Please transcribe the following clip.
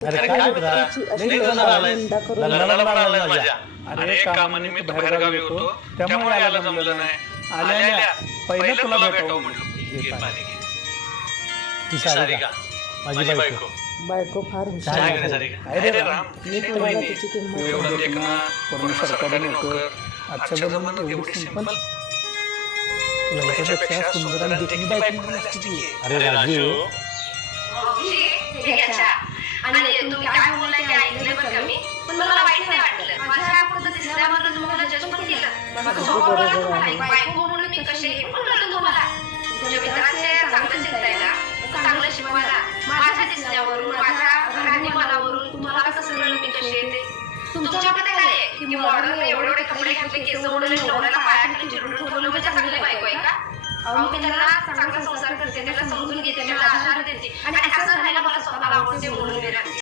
अरे काय मित्रा, लई दिवस झालायस. लग्नाला पण आलाय माझ्या. अरे कामानिमित्त बाहेरगावी होतो, त्यामुळे यायला जमलं नाही. आल्या पहिलं तुला भेटावं म्हटलं. घे पाणी घे. ती सारिका माझी बायको. बायको फार हुशार चहा आहे. घे रे सारिका. अरे अरे राम, राम, मी नीट तुला वहिनी. तिची किंमत तू एवढं देखणं, पूर्ण सरकारी नोकर. आजच्या जमान्यात एवढी सिंपल. तुला याच्यापेक्षा सुंदर आणि देखणी बायको मिळाली असती की. अरे राजू, आणि तुम्ही काय बोललाय ते ऐकलं बरं का मी, पण मला वाईट नाही वाटलं. माझ्या पद्धती दिसल्यावर तुम्ही मला जज पण केलं. माझा स्वभाव कळला तुम्हाला, एक बायको म्हणून मी कशी हे पण कळलं तुम्हाला. तुमच्या मित्राचे चांगलं चिंतायला, चांगलं शिकवायला, माझ्या दिसण्यावरून, माझ्या राहणीमानावरून तुम्हाला कसं कळलं मी कशी येते. तुमच्याकडे काय आहे की मॉडर्न एवढे एवढे कपडे घातले, केस मोडले, नवऱ्याला पायाखाली चिरून ठेवलं म्हणजे चांगली बायको आहे का? अहो मी त्यांना चांगला संसार करते, त्याला समजून घेते, त्याला आधार देते आणि असं झालेलं मला स्वतःला आवडते म्हणून